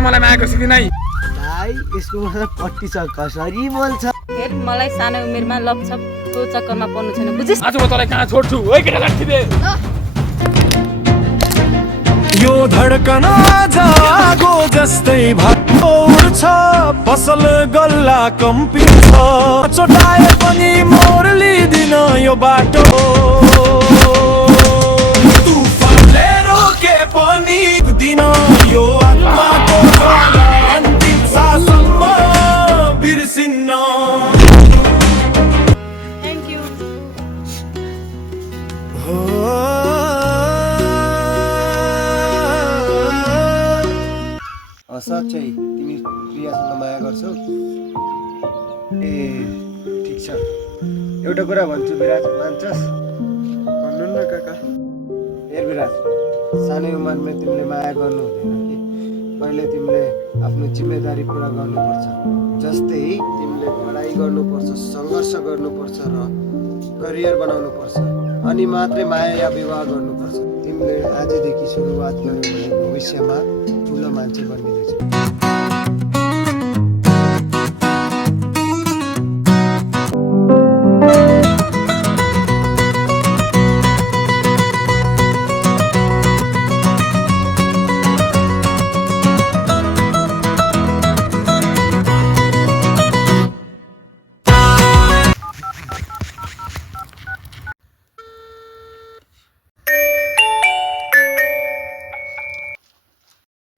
मलाई माया गर्छ कि नै भाइ यसको मतलब पट्टी छ कसरी बोल्छ हेर मलाई सानो उमेरमा लपछपको चक्करमा पर्नु छैन बुझिस् आज म तँलाई कहाँ छोड्छु ओइ केटा लाठीले यो धड्कन जागो जस्तै उड्छ पसल गल्ला कम्पिन्छ चोटाए पनि मोर लिदिन यो बाटो तुफानले रोके पनि दिन यो आत्माको ज्वाला अन्तिम सासम्म बिर्सिन्न थ्याङ्क यू साँच्चै तिमी प्रियासँग माया गर्छौ ए ठिक छ एउटा कुरा भन्छु विराज मान्छस् भन्नु न काका हेर विराज सानै उमेरमा तिमीले माया गर्नु हुँदैन कि पहिले तिमीले आफ्नो जिम्मेदारी पुरा गर्नुपर्छ जस्तै तिमीले पढाइ गर्नुपर्छ सङ्घर्ष गर्नुपर्छ र करियर बनाउनुपर्छ अनि मात्रै माया या विवाह गर्नुपर्छ तिमीले आजदेखि सुरुवात गर्यौ भने भविष्यमा ठुलो मान्छे बन्नेछौ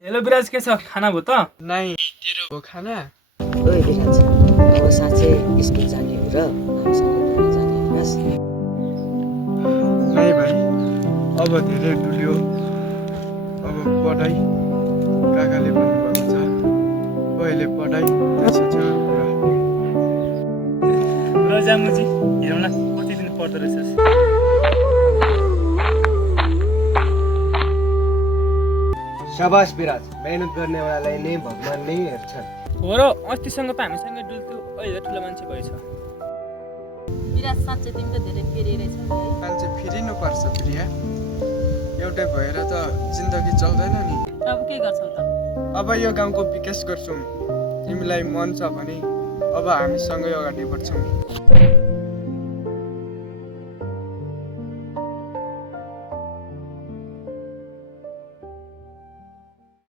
हेलो विराज के छ खाना भयो त नाइ तेरो हो खाना ओइ विराज अब साँच्चै स्कुल जाने हो र हामीसँग पढ्न जाने हो बस नाइ भाइ अब धेरै डुल्यो अब पढाइ काकाले भन्नुभएको छ पहिले पढाइ त्यसपछि र जामुजी हेरौँ न कति दिन पढ्दो रहेछस् शाबाश विराज मेहनत गर्नेवालालाई नै भगवानले हेर्छन् हो र अस्तिसँग त हामीसँग डुल्थ्यो अहिले ठुलो मान्छे भएछ विराज साँच्चै तिमी त धेरै फेरि रहेछ नि है मान्छे फेरिनु पर्छ प्रिया एउटै भएर त जिन्दगी चल्दैन नि अब के गर्छौ त अब यो गाउँको विकास गर्छौँ तिमीलाई मन छ भने अब हामी सँगै अगाडि बढ्छौँ